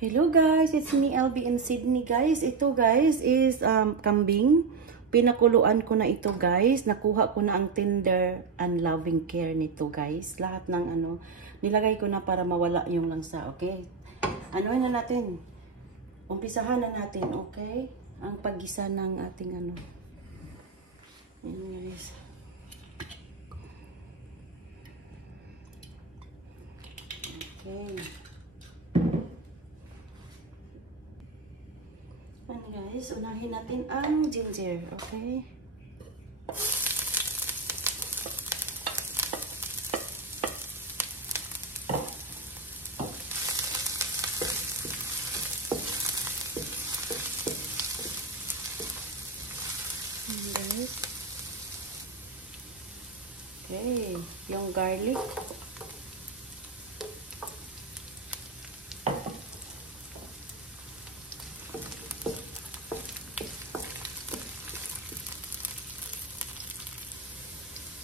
Hello guys, it's me LB in Sydney guys. Ito guys is kambing. Pinakuluan ko na ito guys. Nakuha ko na ang tender and loving care nito guys. Lahat ng nilagay ko na para mawala yung langsa, okay? Ano na natin? Umpisahan na natin, okay? Ang paggisa ng ating Ayan guys. Okay. Guys, unahin natin ang ginger, okay? Guys. Okay, yung garlic.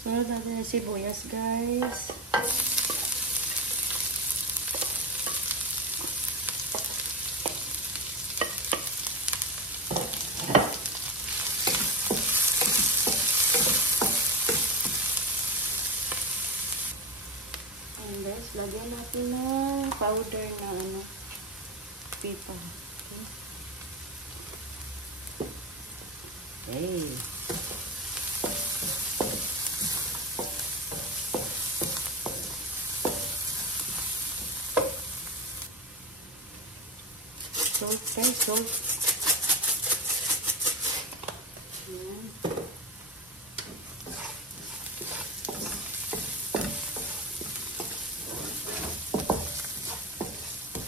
Sunod natin yung sibuyas, guys. And guys, lagyan natin ng powder na pipa. Okay. Salt, guys, salt. Ayan.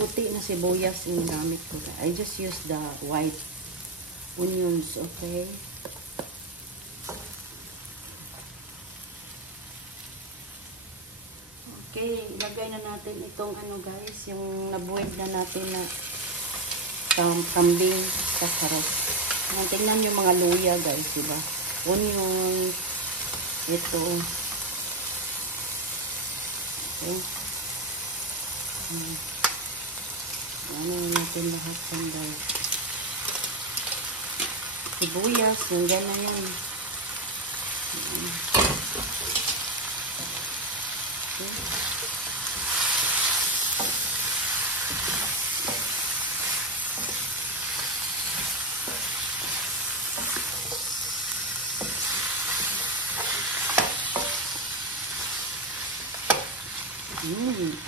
Puti na sibuyas yung gamit ko. I just use the white onions, okay? Okay, ilagay na natin itong guys, yung nabuwid na natin na kambing kasarap. Tingnan yung mga luya guys, diba? Onion, ito. Okay. Ano natin lahat yan guys. Sibuyas, nandiyan na yan. Okay.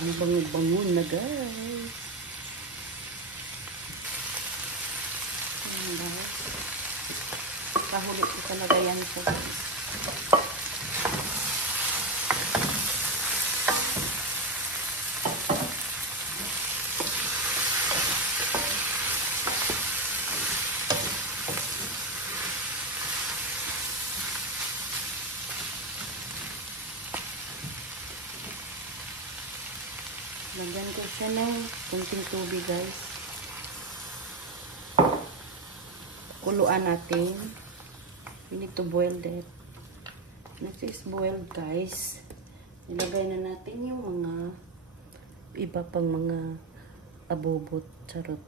Ang bango-bango na guys. Ayan guys. Kahuli ko talaga yan ito guys. Lagyan ko siya ng kunting tubig guys. Kuluan natin. We need to boil that. Next is boiled guys. Ilagay na natin yung mga iba pang mga abobot. Charot.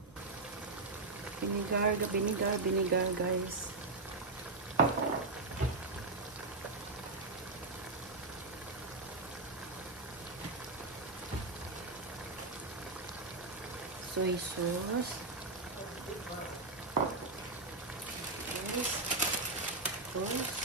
Vinegar guys. Soy sauce. Yes. Sauce.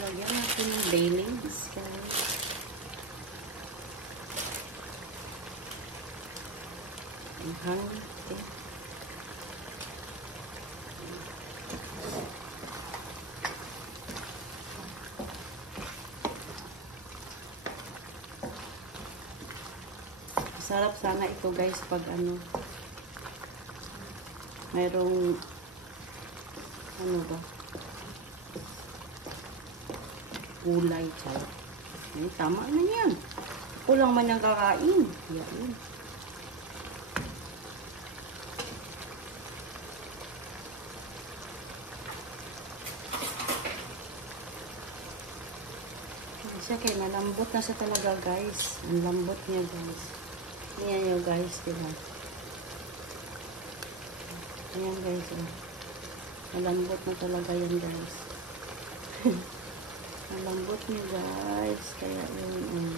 Lagyan natin yung bay leaves, guys. Ang hangin. Sarap sana ito guys pag mayroong ba? gulay. Chay. Ay, tama na yan. Kulang man ang kakain. Yan. Siya kaya malambot na siya talaga guys. Ang lambot niya guys. Ayan yung guys, diba? Ayan guys, oh. Malambot na talaga yan guys. Malambot niya guys. Kaya yun,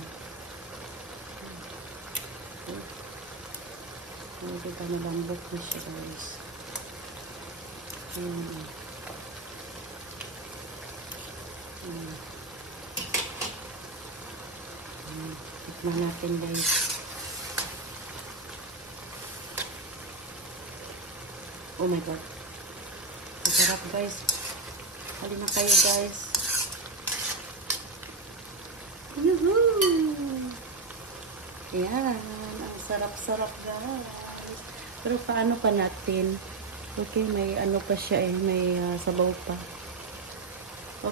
diba malambot na siya guys. Ayan, tikman natin guys. Oh my god. Masarap guys. Halina kayo guys. Yuhuu! Ayan. Ang sarap-sarap guys. Pero paano pa natin? Okay, may ano pa siya eh. May sabaw pa.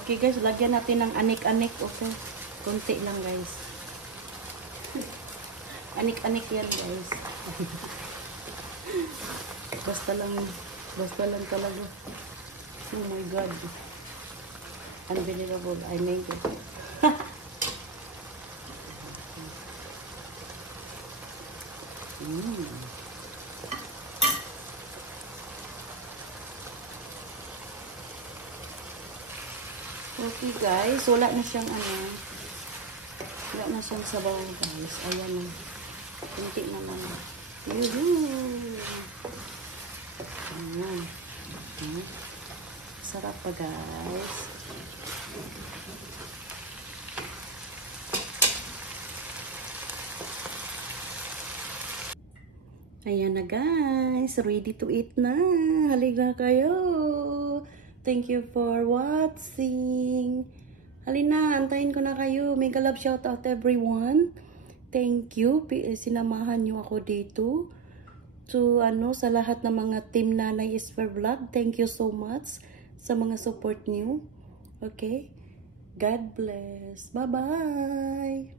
Okay guys, lagyan natin ng anik-anik. Okay. Kunti lang guys. Anik-anik yan guys. Basta lang talaga. Oh my god. Unbelievable. I made it. Okay guys, wala na siyang wala na siyang sabaw guys. Ayan na. Kunti naman. Yuhuu! Ayan. Sarap pa guys. Ayan na guys. Ready to eat na. Halika kayo. Thank you for watching. Halina, antayin ko na kayo. Mega love shout out everyone. Thank you. Sinamahan nyo ako dito. So, sa lahat ng mga team Nanay Isfer Vlog, thank you so much sa mga support nyo. Okay? God bless. Bye-bye.